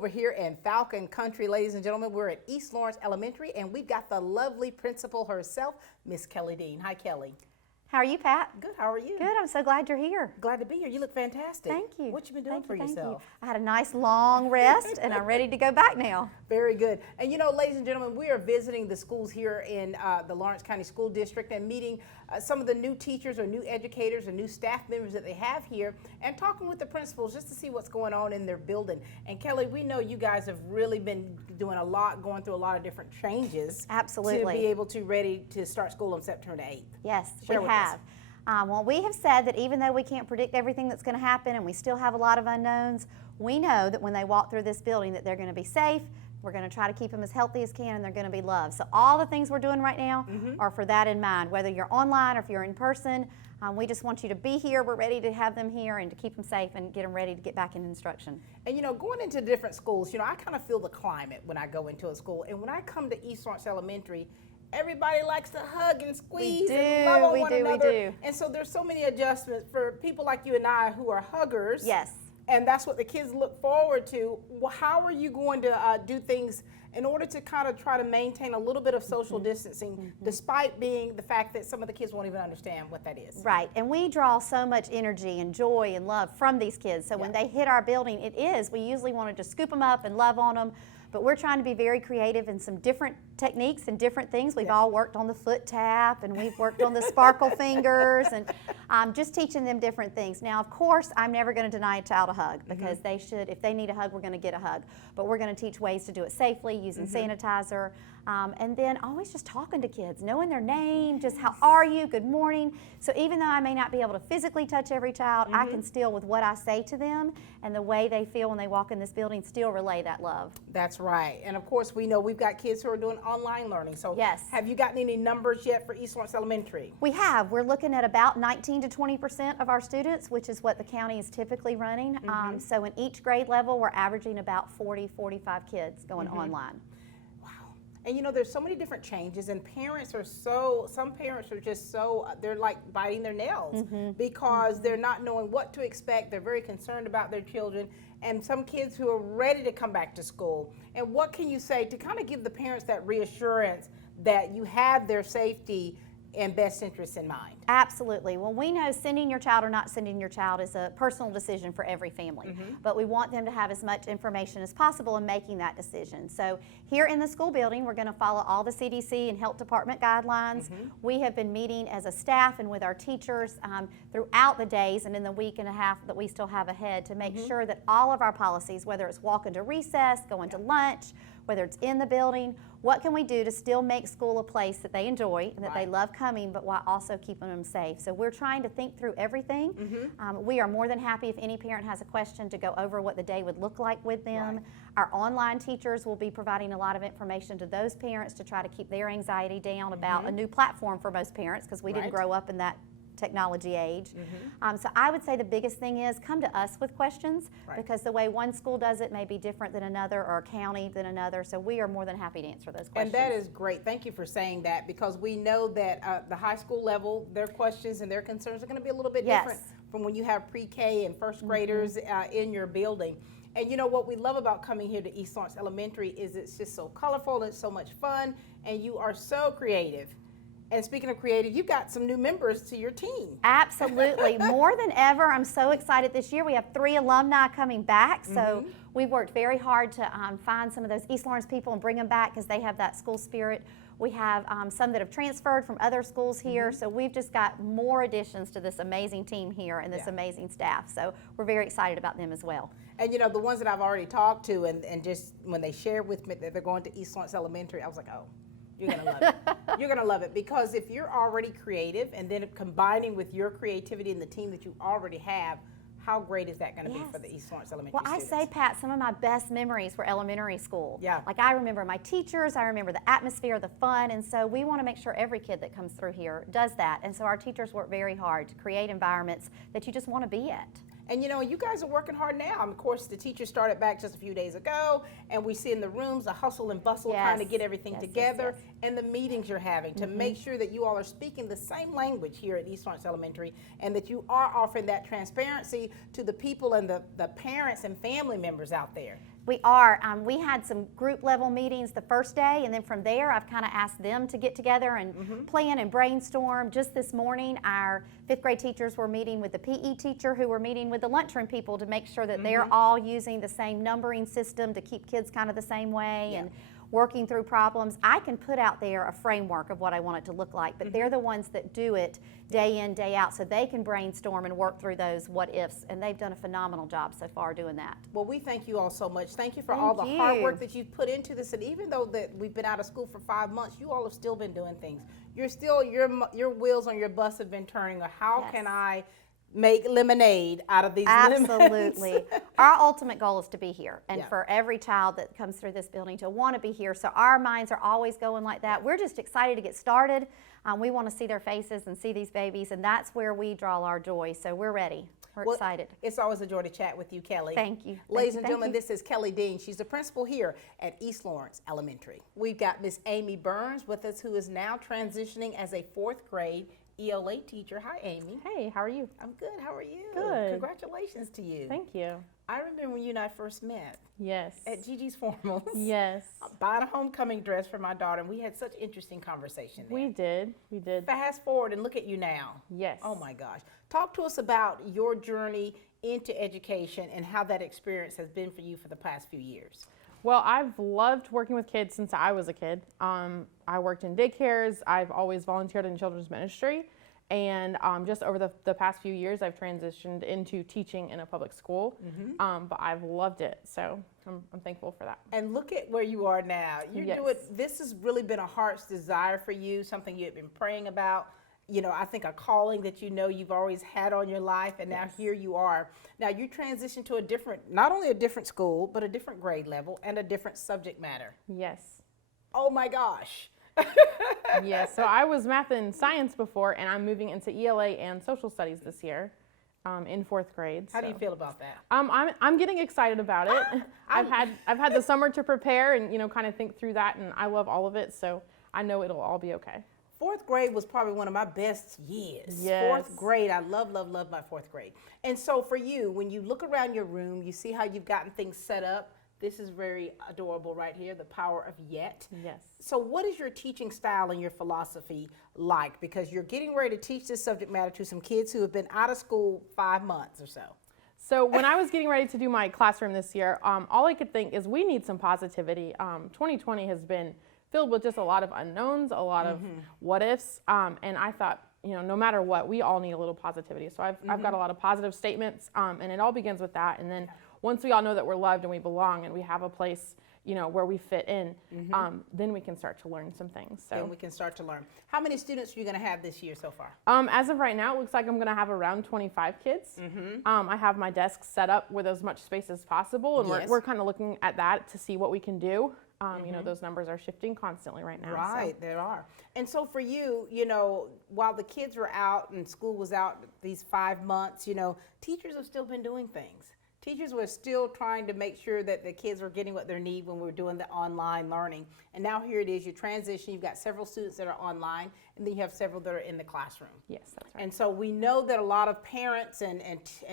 over here in Falcon Country, ladies and gentlemen. We're at East Lawrence Elementary, and we've got the lovely principal herself, Miss Kelly Dean. Hi, Kelly. How are you, Pat? Good. How are you? Good. I'm so glad you're here. Glad to be here. You look fantastic. Thank you. What you been doing for yourself? I had a nice long rest, and I'm ready to go back now. Very good. And you know, ladies and gentlemen, we are visiting the schools here in the Lawrence County School District and meeting some of the new teachers or new educators or new staff members that they have here, and talking with the principals just to see what's going on in their building. And Kelly, we know you guys have really been doing a lot, going through a lot of different changes. Absolutely. To be able to ready to start school on September 8th. Yes, Share we with have. us. Well, we have said that even though we can't predict everything that's going to happen and we still have a lot of unknowns, we know that when they walk through this building that they're going to be safe. We're going to try to keep them as healthy as can, and they're going to be loved. So all the things we're doing right now are for that in mind. Whether you're online or if you're in person, we just want you to be here. We're ready to have them here and to keep them safe and get them ready to get back in instruction. And you know, going into different schools, you know, I kind of feel the climate when I go into a school. And when I come to East Lawrence Elementary, everybody likes to hug and squeeze and love on one another. We do. And so there's so many adjustments for people like you and I who are huggers. Yes. And that's what the kids look forward to. Well, how are you going to do things in order to kind of try to maintain a little bit of social distancing, despite being the fact that some of the kids won't even understand what that is? Right, and we draw so much energy and joy and love from these kids. So when they hit our building, we usually want to just scoop them up and love on them. But we're trying to be very creative in some different techniques and different things. We've all worked on the foot tap, and we've worked on the sparkle fingers, and just teaching them different things. Now, of course, I'm never going to deny a child a hug, because they should. If they need a hug, we're going to get a hug. But we're going to teach ways to do it safely, using sanitizer, and then always just talking to kids, knowing their name, just how are you, good morning. So even though I may not be able to physically touch every child, I can still, with what I say to them and the way they feel when they walk in this building, still relay that love. That's right. And of course, we know we've got kids who are doing online learning. So have you gotten any numbers yet for East Lawrence Elementary? We have. We're looking at about 19 to 20% of our students, which is what the county is typically running. So in each grade level, we're averaging about 40, 45 kids going online. And you know, there's so many different changes, and parents are some parents are just they're like biting their nails because they're not knowing what to expect. They're very concerned about their children, and some kids who are ready to come back to school. And what can you say to kind of give the parents that reassurance that you have their safety and best interests in mind? Absolutely. Well, we know sending your child or not sending your child is a personal decision for every family, but we want them to have as much information as possible in making that decision. So here in the school building, we're going to follow all the CDC and health department guidelines. We have been meeting as a staff and with our teachers throughout the days and in the week and a half that we still have ahead to make sure that all of our policies, whether it's walking to recess, going to lunch, whether it's in the building, what can we do to still make school a place that they enjoy and that they love coming, but while also keeping them safe? So we're trying to think through everything. We are more than happy if any parent has a question to go over what the day would look like with them. Our online teachers will be providing a lot of information to those parents to try to keep their anxiety down about a new platform for most parents, because we didn't grow up in that technology age. So I would say the biggest thing is come to us with questions, because the way one school does it may be different than another, or a county than another. So we are more than happy to answer those questions. And that is great. Thank you for saying that, because we know that the high school level, their questions and their concerns are going to be a little bit different from when you have pre-K and first graders in your building. And you know what we love about coming here to East Lawrence Elementary is it's just so colorful, it's so much fun, and you are so creative. And speaking of creative, you've got some new members to your team. Absolutely. More than ever, I'm so excited this year. We have 3 alumni coming back. So we've worked very hard to find some of those East Lawrence people and bring them back, because they have that school spirit. We have some that have transferred from other schools here. So we've just got more additions to this amazing team here and this amazing staff. So we're very excited about them as well. And you know, the ones that I've already talked to, and just when they shared with me that they're going to East Lawrence Elementary, I was like, oh, you're going to love it. You're going to love it, because if you're already creative and then combining with your creativity and the team that you already have, how great is that going to be for the East Lawrence Elementary students? Well, I say, Pat, some of my best memories were elementary school. Yeah. Like, I remember my teachers, I remember the atmosphere, the fun, and so we want to make sure every kid that comes through here does that. And so our teachers work very hard to create environments that you just want to be at. And you know, you guys are working hard now. Of course, the teachers started back just a few days ago, and we see in the rooms the hustle and bustle trying to get everything together, and the meetings you're having to make sure that you all are speaking the same language here at East Lawrence Elementary, and that you are offering that transparency to the people and the parents and family members out there. We are. We had some group level meetings the first day, and then from there I've kind of asked them to get together and plan and brainstorm. Just this morning, our 5th grade teachers were meeting with the PE teacher, who were meeting with the lunchroom people to make sure that they're all using the same numbering system to keep kids kind of the same way. And working through problems. I can put out there a framework of what I want it to look like, but they're the ones that do it day in, day out, so they can brainstorm and work through those what ifs, and they've done a phenomenal job so far doing that. Well, we thank you all so much. Thank you for all the hard work that you've put into this, and even though that we've been out of school for 5 months, you all have still been doing things. You're still, your wheels on your bus have been turning. How can I make lemonade out of these lemons? Absolutely. Our ultimate goal is to be here, and for every child that comes through this building to want to be here. So our minds are always going like that. We're just excited to get started. We want to see their faces and see these babies, and that's where we draw our joy. So we're ready. We're excited. It's always a joy to chat with you, Kelly. Thank you. Ladies and gentlemen, this is Kelly Dean. She's the principal here at East Lawrence Elementary. We've got Miss Amy Burns with us, who is now transitioning as a 4th grade ELA teacher. Hi, Amy. Hey, how are you? I'm good. How are you? Good. Congratulations to you. Thank you. I remember when you and I first met. Yes. At Gigi's Formals. Yes. Buying a homecoming dress for my daughter, and we had such interesting conversation there. We did. We did. Fast forward and look at you now. Yes. Oh my gosh. Talk to us about your journey into education and how that experience has been for you for the past few years. Well, I've loved working with kids since I was a kid. I worked in daycares. I've always volunteered in children's ministry. And just over the past few years, I've transitioned into teaching in a public school. But I've loved it. So I'm thankful for that. And look at where you are now. You're doing, this has really been a heart's desire for you, something you have been praying about. You know, I think a calling that you know you've always had on your life, and now here you are. Now you transition to a different, not only a different school, but a different grade level and a different subject matter. Yes. Oh my gosh. Yes, so I was math and science before, and I'm moving into ELA and social studies this year in 4th grade. How do you feel about that? I'm getting excited about it. I've had the summer to prepare and kind of think through that, and I love all of it, so I know it'll all be okay. 4th grade was probably one of my best years. Yes. 4th grade, I love my 4th grade. And so for you, when you look around your room, you see how you've gotten things set up. This is very adorable right here, the power of yet. Yes. So what is your teaching style and your philosophy like? Because you're getting ready to teach this subject matter to some kids who have been out of school 5 months or so. So when I was getting ready to do my classroom this year, all I could think is we need some positivity. 2020 has been filled with just a lot of unknowns, a lot of what ifs, and I thought, no matter what, we all need a little positivity. So I've got a lot of positive statements, and it all begins with that. And then once we all know that we're loved and we belong and we have a place, where we fit in, then we can start to learn some things. So then we can start to learn. How many students are you going to have this year so far? As of right now, it looks like I'm going to have around 25 kids. I have my desk set up with as much space as possible, and we're kind of looking at that to see what we can do. Those numbers are shifting constantly right now. Right, so. there are. And so for you, while the kids were out and school was out these 5 months, teachers have still been doing things. Teachers were still trying to make sure that the kids were getting what they need when we were doing the online learning. And now here it is, you transition, you've got several students that are online, and then you have several that are in the classroom. Yes, that's right. And so we know that a lot of parents and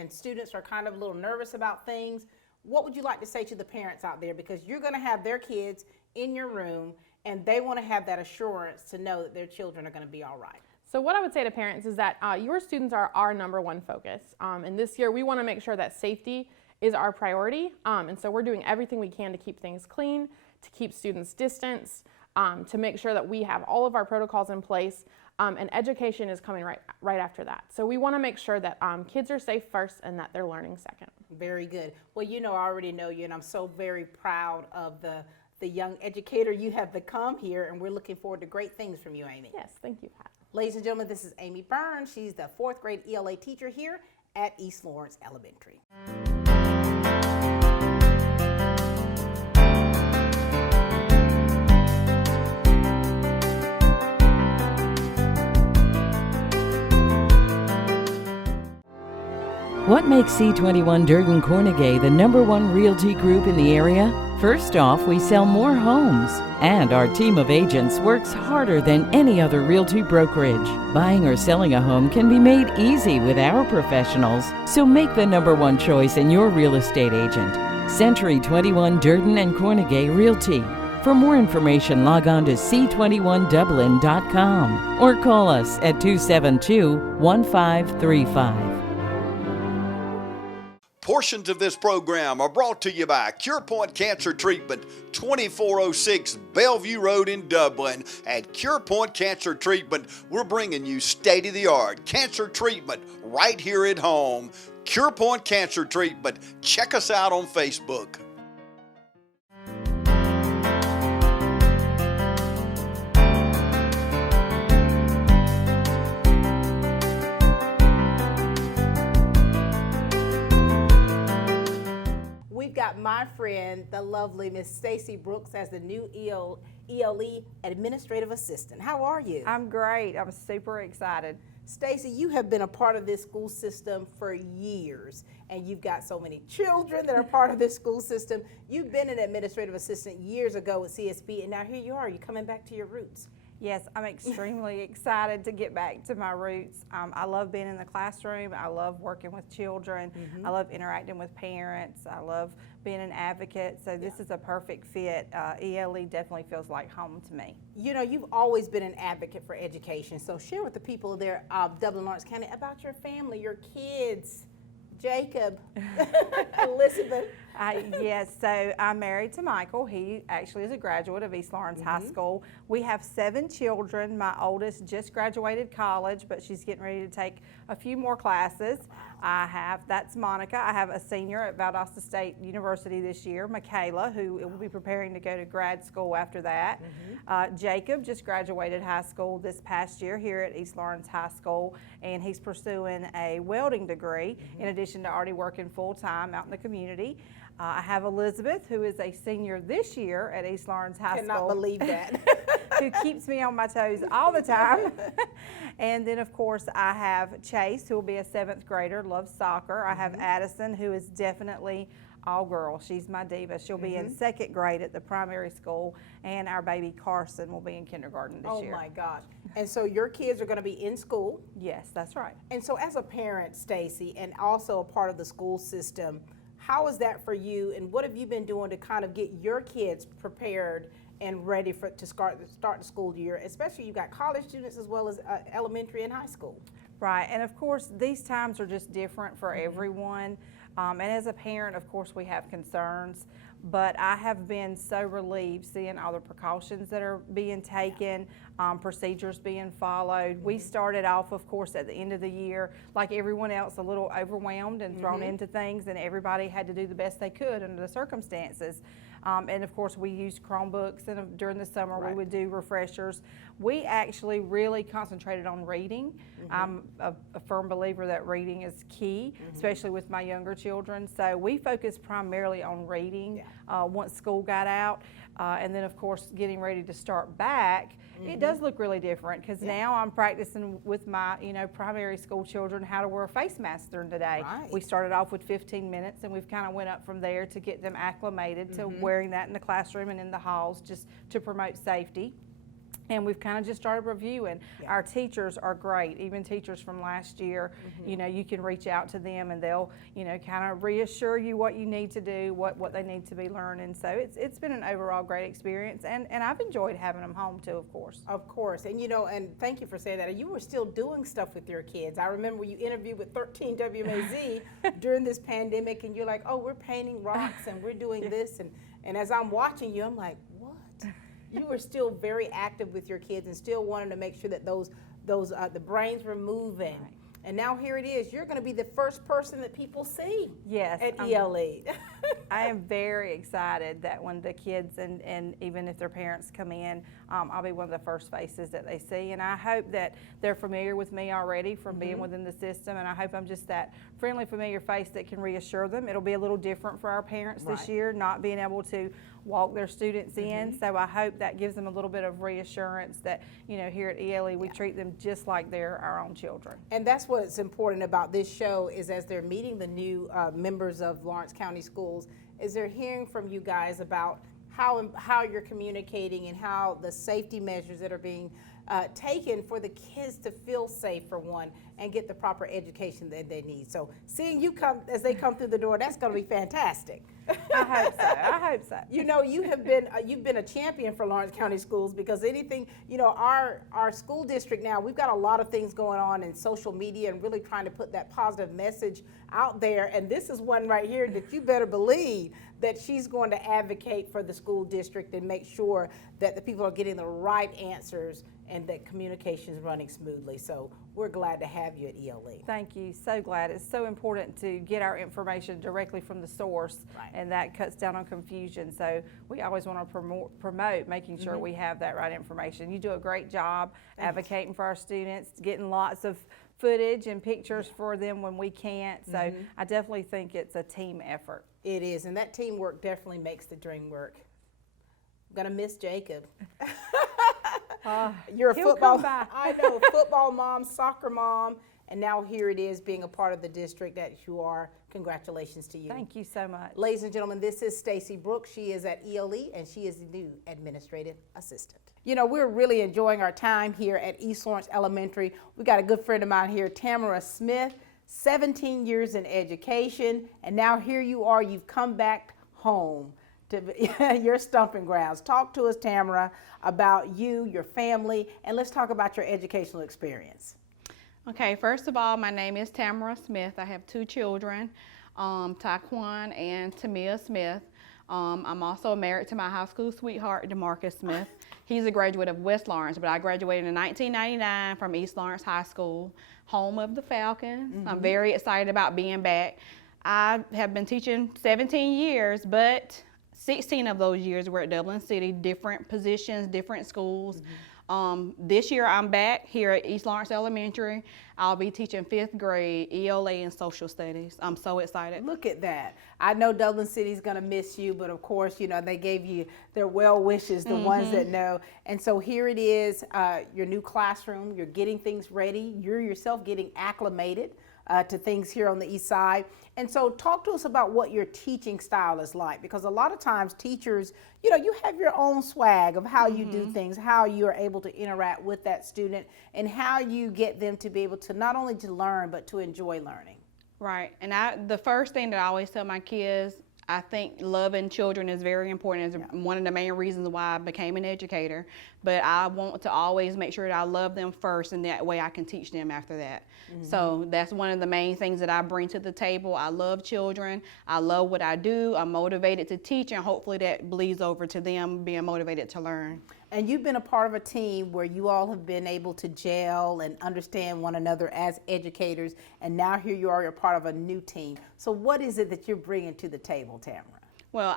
students are kind of a little nervous about things. What would you like to say to the parents out there? Because you're going to have their kids in your room, and they want to have that assurance to know that their children are going to be all right. So what I would say to parents is that your students are our number one focus. And this year we want to make sure that safety is our priority. And so we're doing everything we can to keep things clean, to keep students distanced, to make sure that we have all of our protocols in place. And education is coming right after that. So we want to make sure that kids are safe first and that they're learning second. Very good. Well, I already know you, and I'm so very proud of the young educator you have become here, and we're looking forward to great things from you, Amy. Yes, thank you, Pat. Ladies and gentlemen, this is Amy Burns. She's the 4th grade ELA teacher here at East Lawrence Elementary. What makes C21 Durham Cornegay the #1 realty group in the area? First off, we sell more homes, and our team of agents works harder than any other realty brokerage. Buying or selling a home can be made easy with our professionals, so make the #1 choice in your real estate agent. Century 21 Durden and Cornegay Realty. For more information, log on to c21dublin.com or call us at 272-1535. Portions of this program are brought to you by Cure Point Cancer Treatment, 2406 Bellevue Road in Dublin. At Cure Point Cancer Treatment, we're bringing you state-of-the-art cancer treatment right here at home. Cure Point Cancer Treatment. Check us out on Facebook. We've got my friend, the lovely Miss Stacey Brooks, as the new ELE Administrative Assistant. How are you? I'm great. I'm super excited. Stacey, you have been a part of this school system for years, and you've got so many children that are part of this school system. You've been an administrative assistant years ago at CSB, and now here you are. You're coming back to your roots. Yes, I'm extremely excited to get back to my roots. I love being in the classroom. I love working with children. I love interacting with parents. I love being an advocate. So this is a perfect fit. ELE definitely feels like home to me. You know, you've always been an advocate for education. So share with the people there of Dublin Lawrence County about your family, your kids, Jacob, Elizabeth. Yes, so I'm married to Michael. He actually is a graduate of East Lawrence High School. We have 7 children. My oldest just graduated college, but she's getting ready to take a few more classes. That's Monica. I have a senior at Valdosta State University this year, Michaela, who will be preparing to go to grad school after that. Jacob just graduated high school this past year here at East Lawrence High School, and he's pursuing a welding degree in addition to already working full-time out in the community. I have Elizabeth, who is a senior this year at East Lawrence High School. Cannot believe that. Who keeps me on my toes all the time. And then, of course, I have Chase, who will be a 7th grader, loves soccer. I have Addison, who is definitely all girl. She's my diva. She'll be in 2nd grade at the primary school, and our baby Carson will be in kindergarten this year. Oh my gosh. And so your kids are going to be in school. Yes, that's right. And so as a parent, Stacey, and also a part of the school system, how is that for you, and what have you been doing to kind of get your kids prepared and ready to start the school year, especially you've got college students as well as elementary and high school? Right, and of course these times are just different for everyone. And as a parent, of course, we have concerns, but I have been so relieved seeing all the precautions that are being taken, procedures being followed. We started off, of course, at the end of the year, like everyone else, a little overwhelmed and thrown into things, and everybody had to do the best they could under the circumstances. And of course, we used Chromebooks, and during the summer we would do refreshers. We actually really concentrated on reading. I'm a firm believer that reading is key, especially with my younger children. So we focused primarily on reading once school got out. And then, of course, getting ready to start back, it does look really different because now I'm practicing with my, primary school children how to wear a face mask during the day. Right. We started off with 15 minutes, and we've kind of went up from there to get them acclimated to wearing that in the classroom and in the halls just to promote safety. And we've kind of just started reviewing. Our teachers are great, even teachers from last year. You can reach out to them and they'll, kind of reassure you what you need to do, what they need to be learning. So it's been an overall great experience, and I've enjoyed having them home too, of course. Of course, and and thank you for saying that. And you were still doing stuff with your kids. I remember you interviewed with 13 WMAZ during this pandemic, and you're like, oh, we're painting rocks and we're doing this. And as I'm watching you, I'm like, what? You were still very active with your kids and still wanting to make sure that the brains were moving. Right. And now here it is. You're going to be the first person that people see at ELE. I am very excited that when the kids and even if their parents come in, I'll be one of the first faces that they see. And I hope that they're familiar with me already from being within the system. And I hope I'm just that friendly, familiar face that can reassure them. It'll be a little different for our parents this year, not being able to walk their students in. So I hope that gives them a little bit of reassurance that, here at ELE, we treat them just like they're our own children. And that's what's important about this show is as they're meeting the new members of Lawrence County Schools, is they're hearing from you guys about how you're communicating and how the safety measures that are being taken for the kids to feel safe, for one, and get the proper education that they need. So seeing you come as they come through the door, that's going to be fantastic. I hope so. I hope so. You know, you've been a champion for Lawrence County Schools, because anything, you know, our school district now, we've got a lot of things going on in social media and really trying to put that positive message out there. And this is one right here that you better believe that she's going to advocate for the school district and make sure that the people are getting the right answers and that communication is running smoothly. So we're glad to have you at ELE. Thank you. So glad. It's so important to get our information directly from the source, Right. and that cuts down on confusion. So we always want to promote making sure we have that right information. You do a great job advocating for our students, getting lots of footage and pictures for them when we can't. So I definitely think it's a team effort. It is, and that teamwork definitely makes the dream work. I'm gonna miss Jacob. You're a he'll football, come back. I know, football mom, soccer mom, and now here it is being a part of the district that you are. Congratulations to you. Thank you so much. Ladies and gentlemen, this is Stacey Brooks. She is at ELE, and she is the new administrative assistant. You know, we're really enjoying our time here at East Lawrence Elementary. We got a good friend of mine here, Tamara Smith, 17 years in education, and now here you are, you've come back home to your stomping grounds. Talk to us, Tamara, about you, your family, and let's talk about your educational experience. Okay, first of all, my name is Tamara Smith. I have 2 children, Taquan and Tamia Smith. I'm also married to my high school sweetheart, DeMarcus Smith. He's a graduate of West Lawrence, but I graduated in 1999 from East Lawrence High School, home of the Falcons. I'm very excited about being back. I have been teaching 17 years, but 16 of those years were at Dublin City, different positions, different schools. This year I'm back here at East Lawrence Elementary. I'll be teaching 5th grade ELA and social studies. I'm so excited. Look at that. I know Dublin City's gonna miss you, but of course, you know, they gave you their well wishes, the ones that know. And so here it is, your new classroom, you're getting things ready, you're yourself getting acclimated to things here on the east side. And so talk to us about what your teaching style is like, because a lot of times teachers, you know, you have your own swag of how you do things, how you are able to interact with that student, and how you get them to be able to not only to learn, but to enjoy learning. Right, and the first thing that I always tell my kids, I think loving children is very important. It's one of the main reasons why I became an educator. But I want to always make sure that I love them first, and that way I can teach them after that. So that's one of the main things that I bring to the table. I love children. I love what I do. I'm motivated to teach, and hopefully that bleeds over to them being motivated to learn. And you've been a part of a team where you all have been able to gel and understand one another as educators, and now here you are, you're part of a new team. So what is it that you're bringing to the table, Tamara? Well,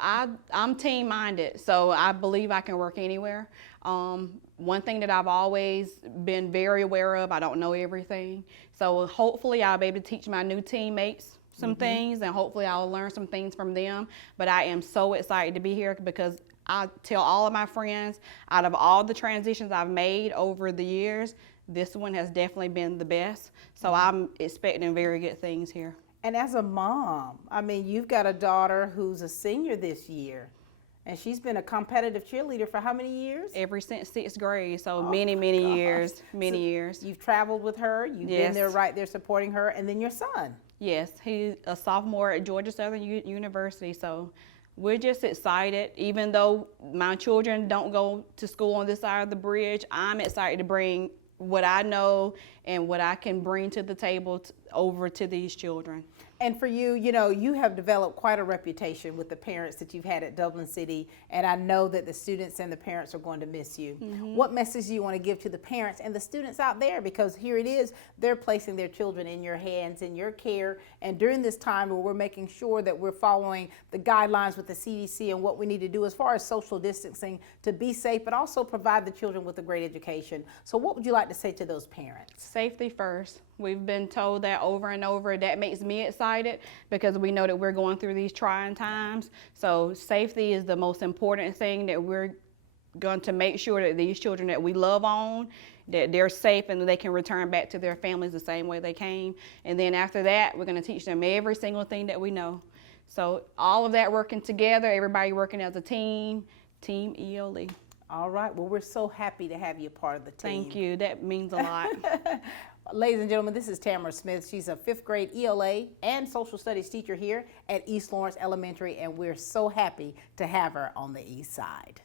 I'm team-minded, so I believe I can work anywhere. One thing that I've always been very aware of, I don't know everything. So hopefully I'll be able to teach my new teammates some things, and hopefully I'll learn some things from them. But I am so excited to be here, because I tell all of my friends, out of all the transitions I've made over the years, this one has definitely been the best. So I'm expecting very good things here. And as a mom, I mean, you've got a daughter who's a senior this year, and she's been a competitive cheerleader for how many years? Ever since 6th grade, so many years, many years. You've traveled with her, you've been there right there supporting her, and then your son. Yes, he's a sophomore at Georgia Southern University, so we're just excited. Even though my children don't go to school on this side of the bridge, I'm excited to bring what I know and what I can bring to the table over to these children. And for you, you know, you have developed quite a reputation with the parents that you've had at Dublin City, and I know that the students and the parents are going to miss you. What message do you want to give to the parents and the students out there? Because here it is, they're placing their children in your hands, in your care, and during this time where we're making sure that we're following the guidelines with the CDC and what we need to do as far as social distancing to be safe, but also provide the children with a great education. So what would you like to say to those parents? Safety first. We've been told that over and over. That makes me excited, because we know that we're going through these trying times. So safety is the most important thing, that we're going to make sure that these children that we love on, that they're safe and that they can return back to their families the same way they came. And then after that, we're going to teach them every single thing that we know. So all of that working together, everybody working as a team, Team ELE. All right. Well, we're so happy to have you a part of the team. Thank you. That means a lot. Ladies and gentlemen, this is Tamara Smith. She's a 5th grade ELA and social studies teacher here at East Lawrence Elementary, and we're so happy to have her on the East Side.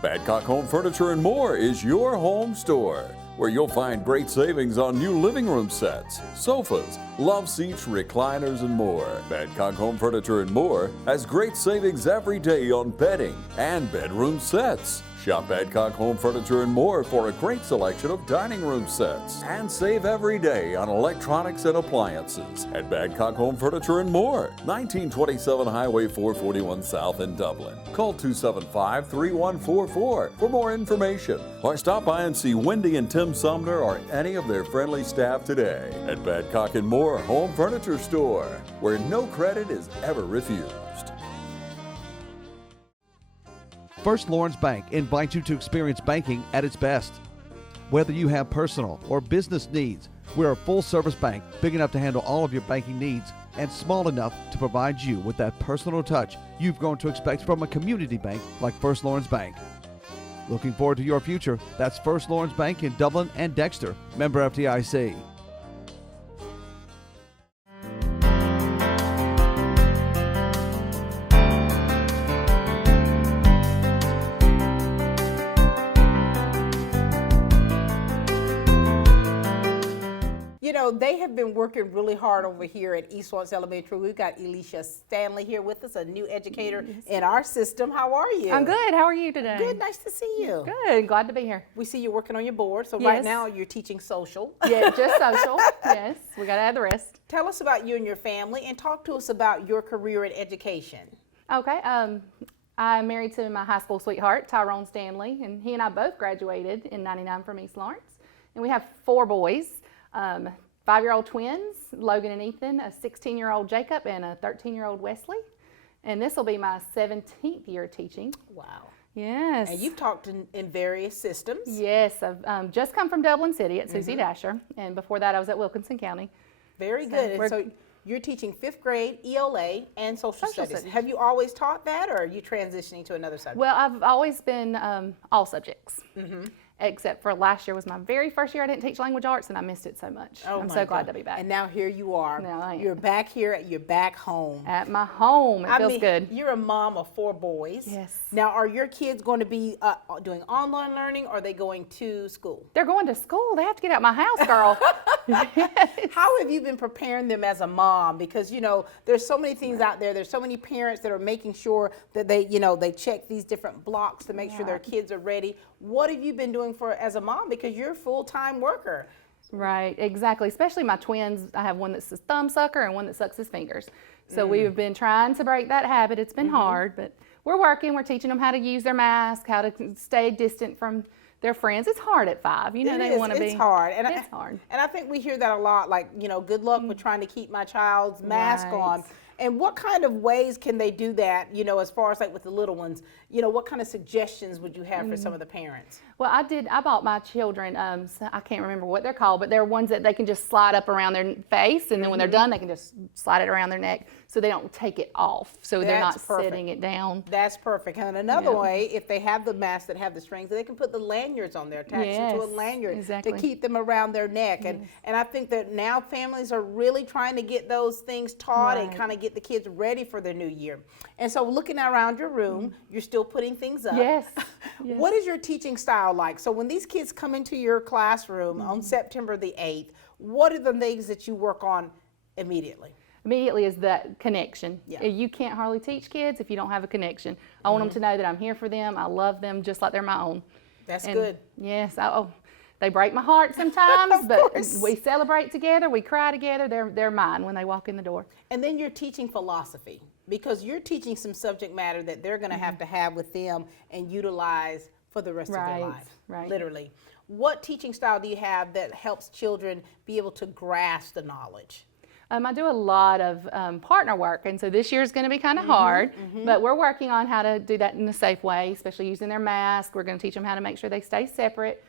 Badcock Home Furniture and More is your home store, where you'll find great savings on new living room sets, sofas, love seats, recliners, and more. Badcock Home Furniture and More has great savings every day on bedding and bedroom sets. Shop Badcock Home Furniture and More for a great selection of dining room sets. And save every day on electronics and appliances at Badcock Home Furniture and More, 1927 Highway 441 South in Dublin. Call 275-3144 for more information, or stop by and see Wendy and Tim Sumner or any of their friendly staff today at Badcock and More Home Furniture Store, where no credit is ever refused. First Lawrence Bank invites you to experience banking at its best. Whether you have personal or business needs, we're a full-service bank big enough to handle all of your banking needs and small enough to provide you with that personal touch you've grown to expect from a community bank like First Lawrence Bank. Looking forward to your future? That's First Lawrence Bank in Dublin and Dexter, member FDIC. You know, they have been working really hard over here at East Lawrence Elementary. We've got Elisha Stanley here with us, a new educator in our system. How are you? I'm good. How are you today? Good. Nice to see you. Good. Glad to be here. We see you working on your board. So right Yes. now you're teaching social. Yeah, just social. Yes, we got to add the rest. Tell us about you and your family, and talk to us about your career in education. Okay. I'm married to my high school sweetheart, Tyrone Stanley, and he and I both graduated in '99 from East Lawrence. And we have 4 boys, 5-year-old twins, Logan and Ethan, a 16-year-old Jacob, and a 13-year-old Wesley. And this will be my 17th year teaching. Wow. Yes. And you've taught in various systems. Yes, I've just come from Dublin City at Susie Dasher, and before that I was at Wilkinson County. Very So good. And we're- so you're teaching 5th grade ELA and social studies. studies. Have you always taught that, or are you transitioning to another subject? Well, I've always been all subjects, except for last year was my very first year I didn't teach language arts, and I missed it so much. I'm my so glad God. to be back. And now here you are. Now I am. You're back here. You're back home. At my home, it feels good. You're a mom of 4 boys. Yes. Now, are your kids going to be doing online learning, or are they going to school? They're going to school. They have to get out my house, girl. How have you been preparing them as a mom? Because, you know, there's so many things out there. There's so many parents that are making sure that they check these different blocks to make sure their kids are ready. What have you been doing as a mom? Because you're a full-time worker. Right, exactly. Especially my twins. I have one that's a thumb sucker and one that sucks his fingers. So we've been trying to break that habit. It's been hard, but we're working. We're teaching them how to use their mask, how to stay distant from their friends. It's hard at 5. You know, It they is. want to be. It's hard. And it's hard. And I think we hear that a lot, like, you know, good luck with trying to keep my child's mask Right. on. And what kind of ways can they do that, you know, as far as like with the little ones? You know, what kind of suggestions would you have for some of the parents? Well, I bought my children, so I can't remember what they're called, but they're ones that they can just slide up around their face, and then when they're done, they can just slide it around their neck so they don't take it off, so they're not That's perfect. sitting it down. That's perfect. And another Yeah. way, if they have the masks that have the strings, they can put the lanyards on there, attach it to a Yes, lanyard exactly. to keep them around their neck. And I think that now families are really trying to get those things taught and Right. kind of get the kids ready for their new year. And so looking around your room, you're still putting things up. Yes. Yes. What is your teaching style like? So when these kids come into your classroom on September the 8th, what are the things that you work on immediately? Immediately is that connection. Yeah. You can't hardly teach kids if you don't have a connection. I want them to know that I'm here for them. I love them just like they're my own. That's And good. Yes. They break my heart sometimes, but course. we celebrate together. We cry together. They're mine when they walk in the door. And then you're teaching philosophy, because you're teaching some subject matter that they're going to have with them and utilize for the rest of their Right, life, right. literally. What teaching style do you have that helps children be able to grasp the knowledge? I do a lot of partner work, and so this year is going to be kind of hard, but we're working on how to do that in a safe way, especially using their mask. We're going to teach them how to make sure they stay separate,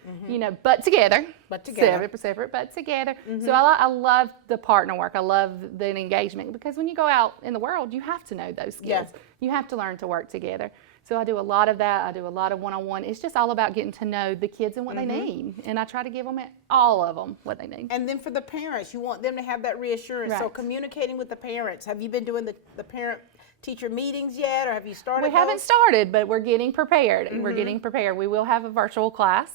but together. But together. Separate, but together. So I love the partner work. I love the engagement, because when you go out in the world, you have to know those skills. Yes. You have to learn to work together. So I do a lot of that. I do a lot of one-on-one. It's just all about getting to know the kids and what they need. And I try to give them, all of them, what they need. And then for the parents, you want them to have that reassurance. So Right. communicating with the parents. Have you been doing the parent-teacher meetings yet, or have you started We haven't those? started, but we're getting prepared. We're getting prepared. We will have a virtual class.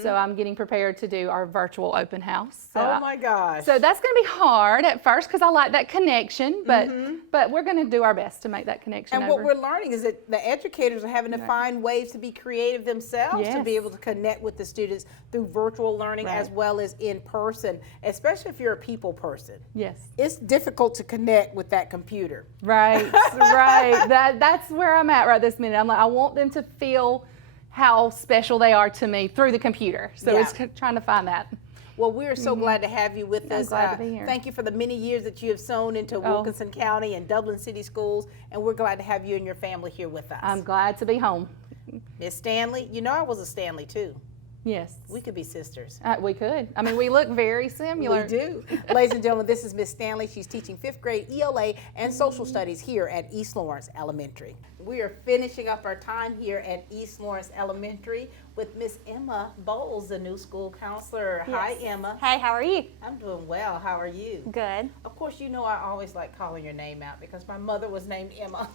So I'm getting prepared to do our virtual open house. So Oh my gosh. So that's going to be hard at first, because I like that connection, but we're going to do our best to make that connection. And what we're learning is that the educators are having to find ways to be creative themselves to be Yes. able to connect with the students through virtual learning as well as in person, especially if you're a people person. Yes. It's difficult to connect with that computer. Right, right. That's where I'm at right this minute. I'm like, I want them to feel how special they are to me through the computer. So Yeah. it's trying to find that. Well, we're so glad to have you with I'm us. glad to be here. Thank you for the many years that you have sown into Wilkinson County and Dublin City Schools, and we're glad to have you and your family here with us. I'm glad to be home. Miss Stanley, you know I was a Stanley too. Yes. We could be sisters. We could. I mean, we look very similar. We do. Ladies and gentlemen, this is Miss Stanley. She's teaching 5th grade ELA and social studies here at East Lawrence Elementary. We are finishing up our time here at East Lawrence Elementary with Miss Emma Bowles, the new school counselor. Hi, Emma. Hey, how are you? I'm doing well. How are you? Good. Of course, you know I always like calling your name out because my mother was named Emma.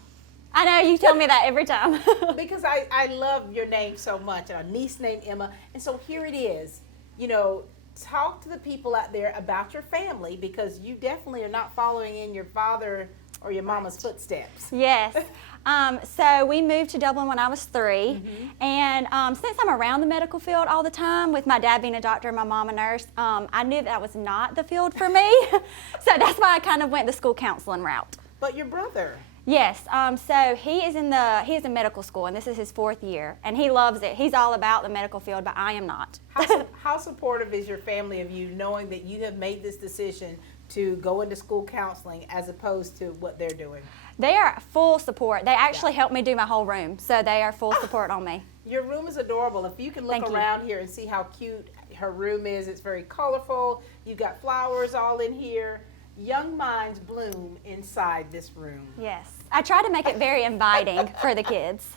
I know, you tell me that every time. Because I love your name so much, and our niece named Emma. And so here it is. You know, talk to the people out there about your family, because you definitely are not following in your father or your mama's footsteps. Yes. So we moved to Dublin when I was 3, and since I'm around the medical field all the time, with my dad being a doctor and my mom a nurse, I knew that was not the field for me. So that's why I kind of went the school counseling route. But your brother. Yes, so he is in medical school, and this is his 4th year, and he loves it. He's all about the medical field, but I am not. How supportive is your family of you, knowing that you have made this decision to go into school counseling as opposed to what they're doing? They are full support. They actually helped me do my whole room, so they are full support on me. Your room is adorable. If you can look around here and see how cute her room is, it's very colorful. You've got flowers all in here. Young minds bloom inside this room. Yes. I try to make it very inviting for the kids.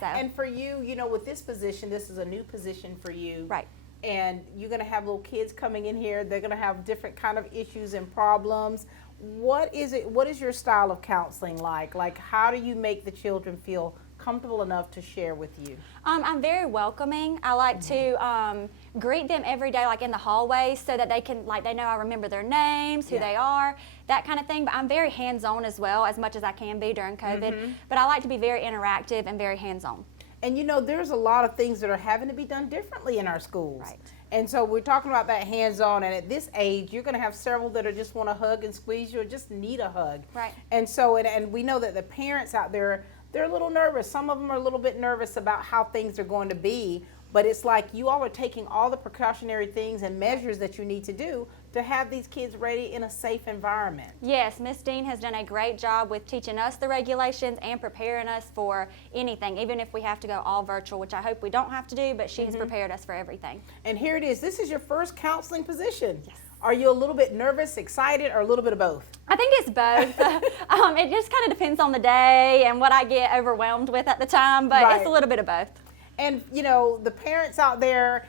So. And for you, you know, with this position, this is a new position for you. Right. And you're going to have little kids coming in here. They're going to have different kind of issues and problems. What is your style of counseling like? Like, how do you make the children feel comfortable enough to share with you? I'm very welcoming. I like to greet them every day, like in the hallways, so that they can, like, they know I remember their names, who they are, that kind of thing. But I'm very hands-on as well, as much as I can be during COVID. But I like to be very interactive and very hands-on. And you know, there's a lot of things that are having to be done differently in our schools. Right. And so we're talking about that hands-on, and at this age, you're going to have several that are just want to hug and squeeze you or just need a hug. Right. And so, and we know that the parents out there, they're a little nervous. Some of them are a little bit nervous about how things are going to be, but it's like you all are taking all the precautionary things and measures that you need to do to have these kids ready in a safe environment. Yes, Miss Dean has done a great job with teaching us the regulations and preparing us for anything, even if we have to go all virtual, which I hope we don't have to do, but she has prepared us for everything. And here it is. This is your first counseling position. Yes. Are you a little bit nervous, excited, or a little bit of both? I think it's both. It just kind of depends on the day and what I get overwhelmed with at the time, but it's a little bit of both. And, you know, the parents out there,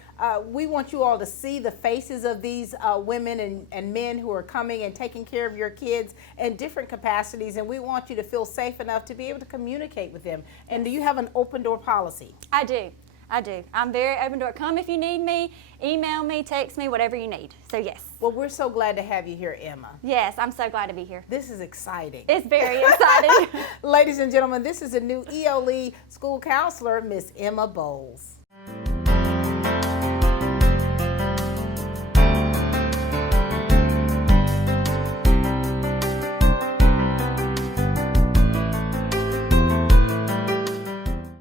we want you all to see the faces of these women and men who are coming and taking care of your kids in different capacities, and we want you to feel safe enough to be able to communicate with them. And do you have an open door policy? I do. I'm very open door. Come if you need me, email me, text me, whatever you need. So yes. Well, we're so glad to have you here, Emma. Yes, I'm so glad to be here. This is exciting. It's very exciting. Ladies and gentlemen, this is a new ELE school counselor, Miss Emma Bowles.